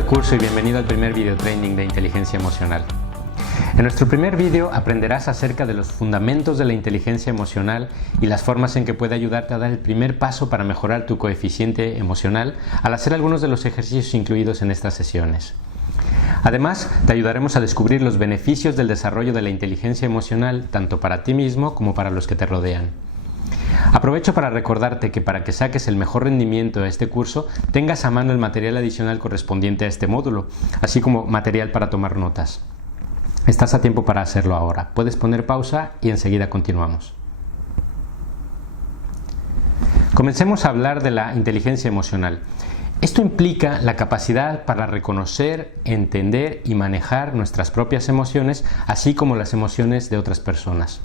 al curso y bienvenido al primer video training de inteligencia emocional. En nuestro primer video aprenderás acerca de los fundamentos de la inteligencia emocional y las formas en que puede ayudarte a dar el primer paso para mejorar tu coeficiente emocional al hacer algunos de los ejercicios incluidos en estas sesiones. Además, te ayudaremos a descubrir los beneficios del desarrollo de la inteligencia emocional tanto para ti mismo como para los que te rodean. Aprovecho para recordarte que para que saques el mejor rendimiento de este curso, tengas a mano el material adicional correspondiente a este módulo, así como material para tomar notas. Estás a tiempo para hacerlo ahora. Puedes poner pausa y enseguida continuamos. Comencemos a hablar de la inteligencia emocional. Esto implica la capacidad para reconocer, entender y manejar nuestras propias emociones, así como las emociones de otras personas.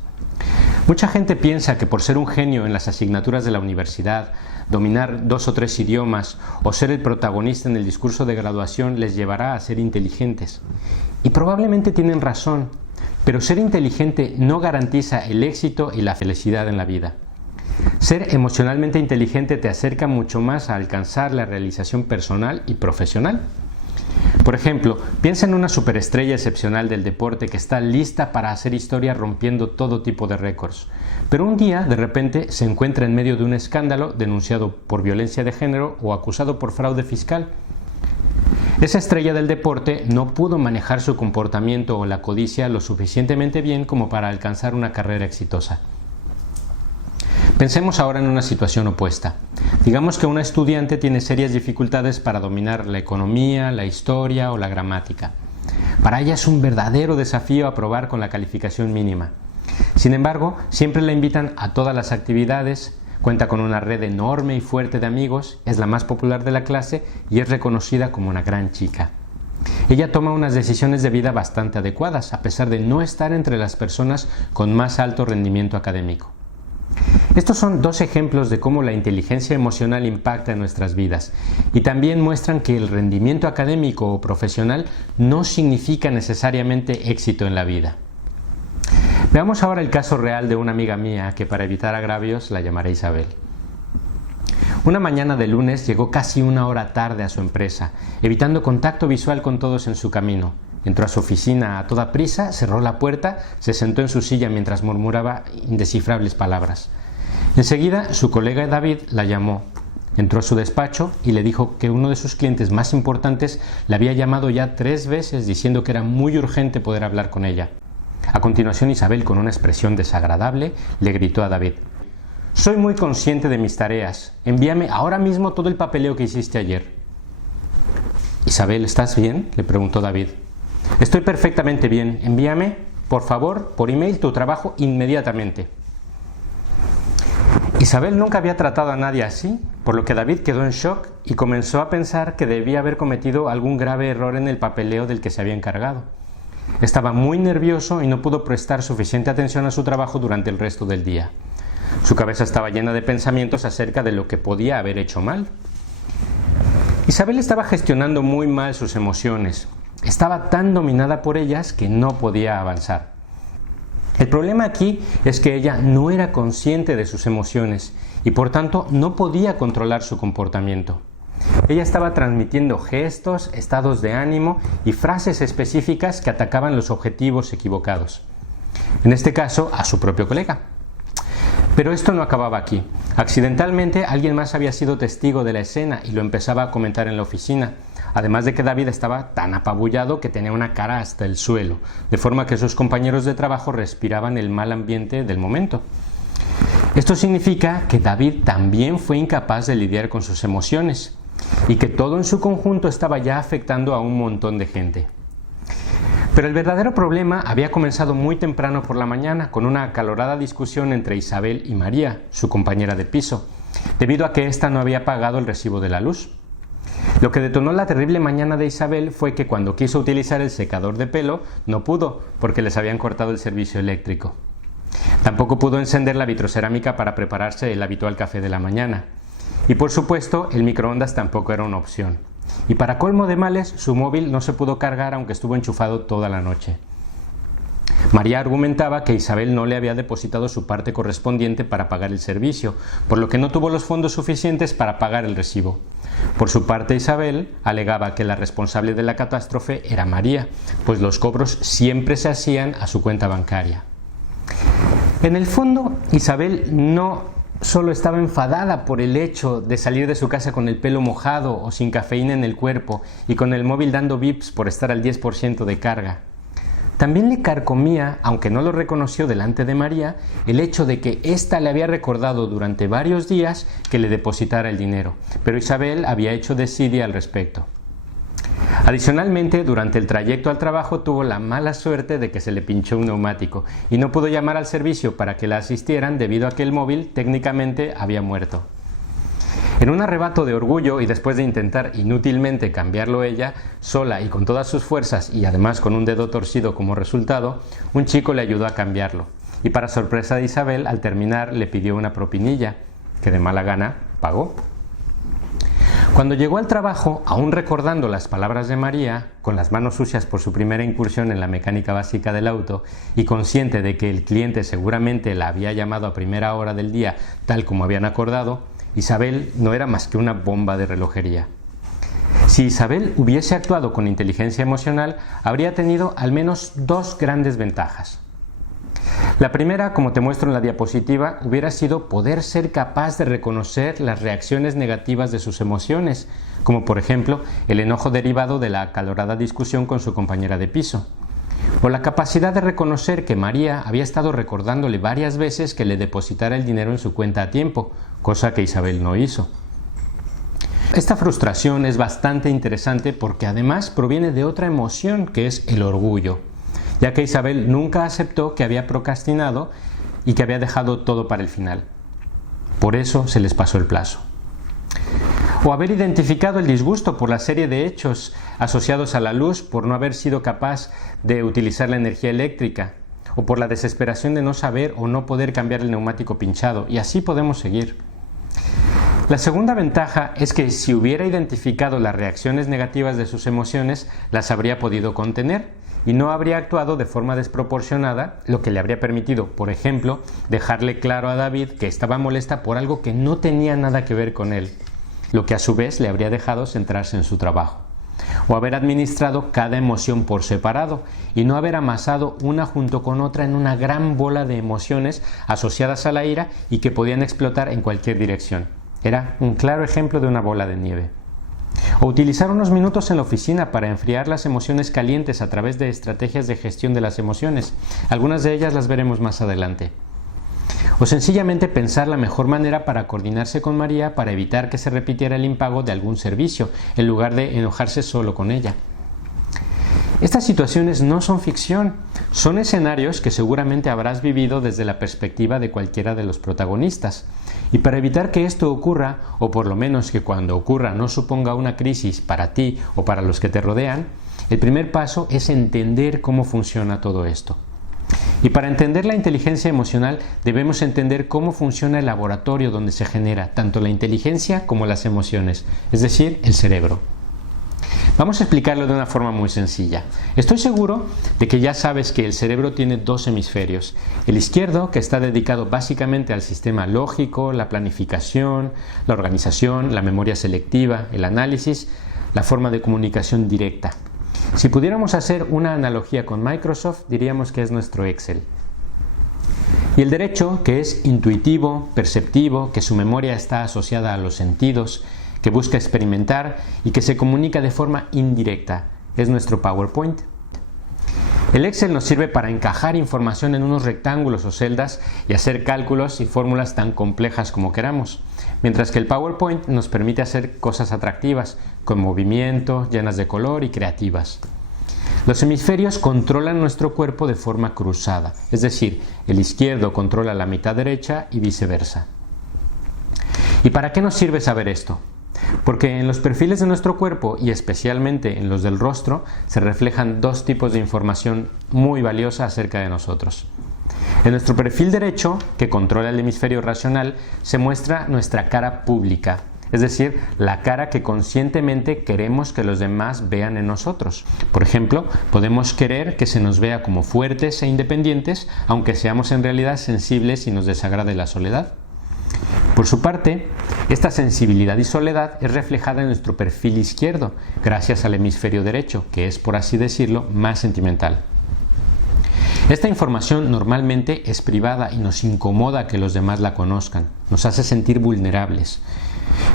Mucha gente piensa que por ser un genio en las asignaturas de la universidad, dominar 2 o 3 idiomas o ser el protagonista en el discurso de graduación les llevará a ser inteligentes. Y probablemente tienen razón, pero ser inteligente no garantiza el éxito y la felicidad en la vida. Ser emocionalmente inteligente te acerca mucho más a alcanzar la realización personal y profesional. Por ejemplo, piensa en una superestrella excepcional del deporte que está lista para hacer historia rompiendo todo tipo de récords. Pero un día, de repente, se encuentra en medio de un escándalo denunciado por violencia de género o acusado por fraude fiscal. Esa estrella del deporte no pudo manejar su comportamiento o la codicia lo suficientemente bien como para alcanzar una carrera exitosa. Pensemos ahora en una situación opuesta. Digamos que una estudiante tiene serias dificultades para dominar la economía, la historia o la gramática. Para ella es un verdadero desafío aprobar con la calificación mínima. Sin embargo, siempre la invitan a todas las actividades, cuenta con una red enorme y fuerte de amigos, es la más popular de la clase y es reconocida como una gran chica. Ella toma unas decisiones de vida bastante adecuadas, a pesar de no estar entre las personas con más alto rendimiento académico. Estos son 2 ejemplos de cómo la inteligencia emocional impacta en nuestras vidas y también muestran que el rendimiento académico o profesional no significa necesariamente éxito en la vida. Veamos ahora el caso real de una amiga mía que para evitar agravios la llamaré Isabel. Una mañana de lunes llegó casi 1 hora tarde a su empresa, evitando contacto visual con todos en su camino. Entró a su oficina a toda prisa, cerró la puerta, se sentó en su silla mientras murmuraba indescifrables palabras. Enseguida, su colega David la llamó. Entró a su despacho y le dijo que uno de sus clientes más importantes le había llamado ya 3 veces diciendo que era muy urgente poder hablar con ella. A continuación, Isabel, con una expresión desagradable, le gritó a David: «Soy muy consciente de mis tareas. Envíame ahora mismo todo el papeleo que hiciste ayer». «Isabel, ¿estás bien?», le preguntó David. «Estoy perfectamente bien. Envíame, por favor, por email tu trabajo inmediatamente». Isabel nunca había tratado a nadie así, por lo que David quedó en shock y comenzó a pensar que debía haber cometido algún grave error en el papeleo del que se había encargado. Estaba muy nervioso y no pudo prestar suficiente atención a su trabajo durante el resto del día. Su cabeza estaba llena de pensamientos acerca de lo que podía haber hecho mal. Isabel estaba gestionando muy mal sus emociones. Estaba tan dominada por ellas que no podía avanzar. El problema aquí es que ella no era consciente de sus emociones y por tanto no podía controlar su comportamiento. Ella estaba transmitiendo gestos, estados de ánimo y frases específicas que atacaban los objetivos equivocados. En este caso, a su propio colega. Pero esto no acababa aquí. Accidentalmente, alguien más había sido testigo de la escena y lo empezaba a comentar en la oficina. Además de que David estaba tan apabullado que tenía una cara hasta el suelo, de forma que sus compañeros de trabajo respiraban el mal ambiente del momento. Esto significa que David también fue incapaz de lidiar con sus emociones y que todo en su conjunto estaba ya afectando a un montón de gente. Pero el verdadero problema había comenzado muy temprano por la mañana con una acalorada discusión entre Isabel y María, su compañera de piso, debido a que ésta no había pagado el recibo de la luz. Lo que detonó la terrible mañana de Isabel fue que cuando quiso utilizar el secador de pelo no pudo porque les habían cortado el servicio eléctrico. Tampoco pudo encender la vitrocerámica para prepararse el habitual café de la mañana. Y por supuesto, el microondas tampoco era una opción. Y para colmo de males, su móvil no se pudo cargar aunque estuvo enchufado toda la noche. María argumentaba que Isabel no le había depositado su parte correspondiente para pagar el servicio, por lo que no tuvo los fondos suficientes para pagar el recibo. Por su parte, Isabel alegaba que la responsable de la catástrofe era María, pues los cobros siempre se hacían a su cuenta bancaria. En el fondo, Isabel no solo estaba enfadada por el hecho de salir de su casa con el pelo mojado o sin cafeína en el cuerpo y con el móvil dando bips por estar al 10% de carga. También le carcomía, aunque no lo reconoció delante de María, el hecho de que ésta le había recordado durante varios días que le depositara el dinero, pero Isabel había hecho desidia al respecto. Adicionalmente, durante el trayecto al trabajo tuvo la mala suerte de que se le pinchó un neumático y no pudo llamar al servicio para que la asistieran debido a que el móvil técnicamente había muerto. En un arrebato de orgullo y después de intentar inútilmente cambiarlo ella, sola y con todas sus fuerzas y además con un dedo torcido como resultado, un chico le ayudó a cambiarlo y para sorpresa de Isabel, al terminar le pidió una propinilla, que de mala gana pagó. Cuando llegó al trabajo, aún recordando las palabras de María, con las manos sucias por su primera incursión en la mecánica básica del auto y consciente de que el cliente seguramente la había llamado a primera hora del día tal como habían acordado, Isabel no era más que una bomba de relojería. Si Isabel hubiese actuado con inteligencia emocional, habría tenido al menos dos grandes ventajas. La primera, como te muestro en la diapositiva, hubiera sido poder ser capaz de reconocer las reacciones negativas de sus emociones, como por ejemplo el enojo derivado de la acalorada discusión con su compañera de piso, o la capacidad de reconocer que María había estado recordándole varias veces que le depositara el dinero en su cuenta a tiempo, cosa que Isabel no hizo. Esta frustración es bastante interesante porque además proviene de otra emoción que es el orgullo, ya que Isabel nunca aceptó que había procrastinado y que había dejado todo para el final. Por eso se les pasó el plazo. O haber identificado el disgusto por la serie de hechos asociados a la luz por no haber sido capaz de utilizar la energía eléctrica, o por la desesperación de no saber o no poder cambiar el neumático pinchado, y así podemos seguir. La segunda ventaja es que si hubiera identificado las reacciones negativas de sus emociones, las habría podido contener y no habría actuado de forma desproporcionada, lo que le habría permitido, por ejemplo, dejarle claro a David que estaba molesta por algo que no tenía nada que ver con él, lo que a su vez le habría dejado centrarse en su trabajo. O haber administrado cada emoción por separado y no haber amasado una junto con otra en una gran bola de emociones asociadas a la ira y que podían explotar en cualquier dirección. Era un claro ejemplo de una bola de nieve. O utilizar unos minutos en la oficina para enfriar las emociones calientes a través de estrategias de gestión de las emociones. Algunas de ellas las veremos más adelante. O sencillamente pensar la mejor manera para coordinarse con María para evitar que se repitiera el impago de algún servicio, en lugar de enojarse solo con ella. Estas situaciones no son ficción, son escenarios que seguramente habrás vivido desde la perspectiva de cualquiera de los protagonistas. Y para evitar que esto ocurra, o por lo menos que cuando ocurra no suponga una crisis para ti o para los que te rodean, el primer paso es entender cómo funciona todo esto. Y para entender la inteligencia emocional debemos entender cómo funciona el laboratorio donde se genera tanto la inteligencia como las emociones, es decir, el cerebro. Vamos a explicarlo de una forma muy sencilla. Estoy seguro de que ya sabes que el cerebro tiene dos hemisferios. El izquierdo, que está dedicado básicamente al sistema lógico, la planificación, la organización, la memoria selectiva, el análisis, la forma de comunicación directa. Si pudiéramos hacer una analogía con Microsoft, diríamos que es nuestro Excel. Y el derecho, que es intuitivo, perceptivo, que su memoria está asociada a los sentidos, que busca experimentar y que se comunica de forma indirecta, es nuestro PowerPoint. El Excel nos sirve para encajar información en unos rectángulos o celdas y hacer cálculos y fórmulas tan complejas como queramos, mientras que el PowerPoint nos permite hacer cosas atractivas, con movimiento, llenas de color y creativas. Los hemisferios controlan nuestro cuerpo de forma cruzada, es decir, el izquierdo controla la mitad derecha y viceversa. ¿Y para qué nos sirve saber esto? Porque en los perfiles de nuestro cuerpo y especialmente en los del rostro se reflejan dos tipos de información muy valiosa acerca de nosotros. En nuestro perfil derecho, que controla el hemisferio racional, se muestra nuestra cara pública, es decir, la cara que conscientemente queremos que los demás vean en nosotros. Por ejemplo, podemos querer que se nos vea como fuertes e independientes, aunque seamos en realidad sensibles y nos desagrade la soledad. Por su parte, esta sensibilidad y soledad es reflejada en nuestro perfil izquierdo, gracias al hemisferio derecho, que es, por así decirlo, más sentimental. Esta información normalmente es privada y nos incomoda que los demás la conozcan, nos hace sentir vulnerables.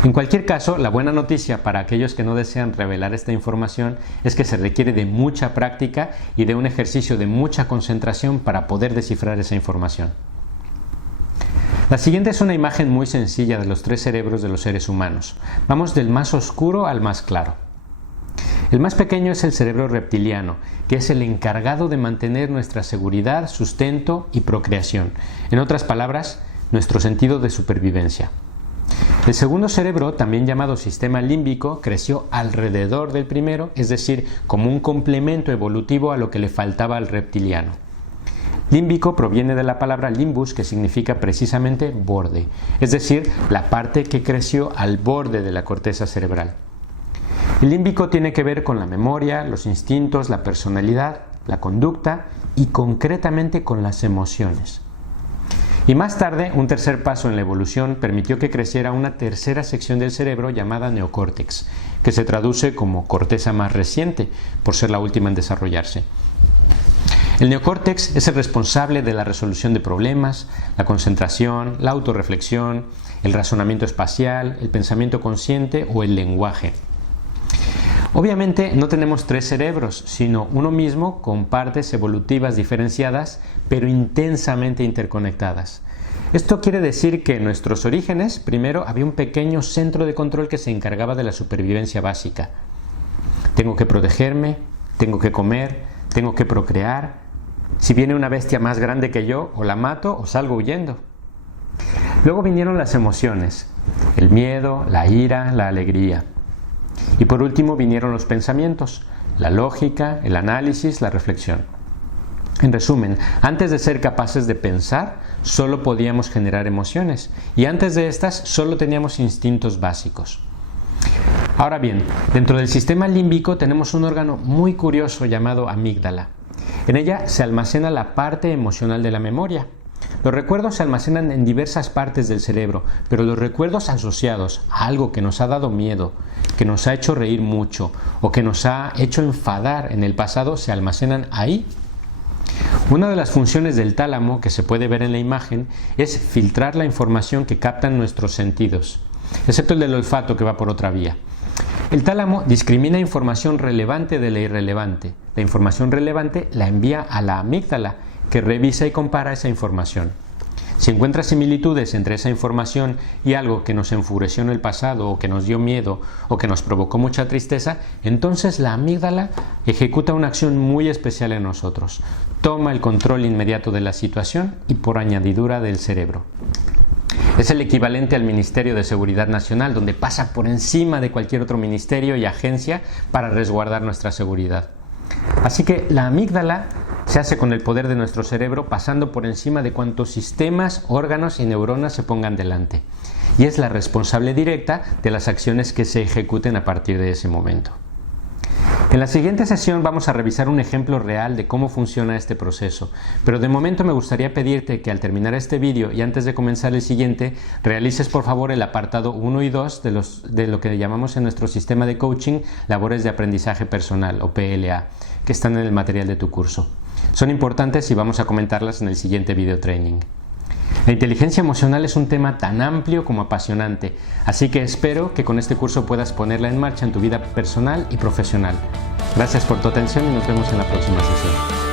En cualquier caso, la buena noticia para aquellos que no desean revelar esta información es que se requiere de mucha práctica y de un ejercicio de mucha concentración para poder descifrar esa información. La siguiente es una imagen muy sencilla de los 3 cerebros de los seres humanos. Vamos del más oscuro al más claro. El más pequeño es el cerebro reptiliano, que es el encargado de mantener nuestra seguridad, sustento y procreación. En otras palabras, nuestro sentido de supervivencia. El segundo cerebro, también llamado sistema límbico, creció alrededor del primero, es decir, como un complemento evolutivo a lo que le faltaba al reptiliano. Límbico proviene de la palabra limbus, que significa precisamente borde, es decir, la parte que creció al borde de la corteza cerebral. El límbico tiene que ver con la memoria, los instintos, la personalidad, la conducta y concretamente con las emociones. Y más tarde, un tercer paso en la evolución permitió que creciera una tercera sección del cerebro llamada neocórtex, que se traduce como corteza más reciente, por ser la última en desarrollarse. El neocórtex es el responsable de la resolución de problemas, la concentración, la autorreflexión, el razonamiento espacial, el pensamiento consciente o el lenguaje. Obviamente no tenemos 3 cerebros, sino uno mismo con partes evolutivas diferenciadas, pero intensamente interconectadas. Esto quiere decir que en nuestros orígenes, primero había un pequeño centro de control que se encargaba de la supervivencia básica. Tengo que protegerme, tengo que comer, tengo que procrear. Si viene una bestia más grande que yo, o la mato o salgo huyendo. Luego vinieron las emociones, el miedo, la ira, la alegría. Y por último vinieron los pensamientos, la lógica, el análisis, la reflexión. En resumen, antes de ser capaces de pensar, solo podíamos generar emociones, y antes de estas solo teníamos instintos básicos. Ahora bien, dentro del sistema límbico tenemos un órgano muy curioso llamado amígdala. En ella se almacena la parte emocional de la memoria. Los recuerdos se almacenan en diversas partes del cerebro, pero los recuerdos asociados a algo que nos ha dado miedo, que nos ha hecho reír mucho o que nos ha hecho enfadar en el pasado se almacenan ahí. Una de las funciones del tálamo, que se puede ver en la imagen, es filtrar la información que captan nuestros sentidos, excepto el del olfato, que va por otra vía. El tálamo discrimina información relevante de la irrelevante. La información relevante la envía a la amígdala, que revisa y compara esa información. Si encuentra similitudes entre esa información y algo que nos enfureció en el pasado, o que nos dio miedo, o que nos provocó mucha tristeza, entonces la amígdala ejecuta una acción muy especial en nosotros. Toma el control inmediato de la situación y por añadidura del cerebro. Es el equivalente al Ministerio de Seguridad Nacional, donde pasa por encima de cualquier otro ministerio y agencia para resguardar nuestra seguridad. Así que la amígdala se hace con el poder de nuestro cerebro, pasando por encima de cuantos sistemas, órganos y neuronas se pongan delante. Y es la responsable directa de las acciones que se ejecuten a partir de ese momento. En la siguiente sesión vamos a revisar un ejemplo real de cómo funciona este proceso, pero de momento me gustaría pedirte que al terminar este vídeo y antes de comenzar el siguiente, realices por favor el apartado 1 y 2 de lo que llamamos en nuestro sistema de coaching labores de aprendizaje personal o PLA, que están en el material de tu curso. Son importantes y vamos a comentarlas en el siguiente video training. La inteligencia emocional es un tema tan amplio como apasionante, así que espero que con este curso puedas ponerla en marcha en tu vida personal y profesional. Gracias por tu atención y nos vemos en la próxima sesión.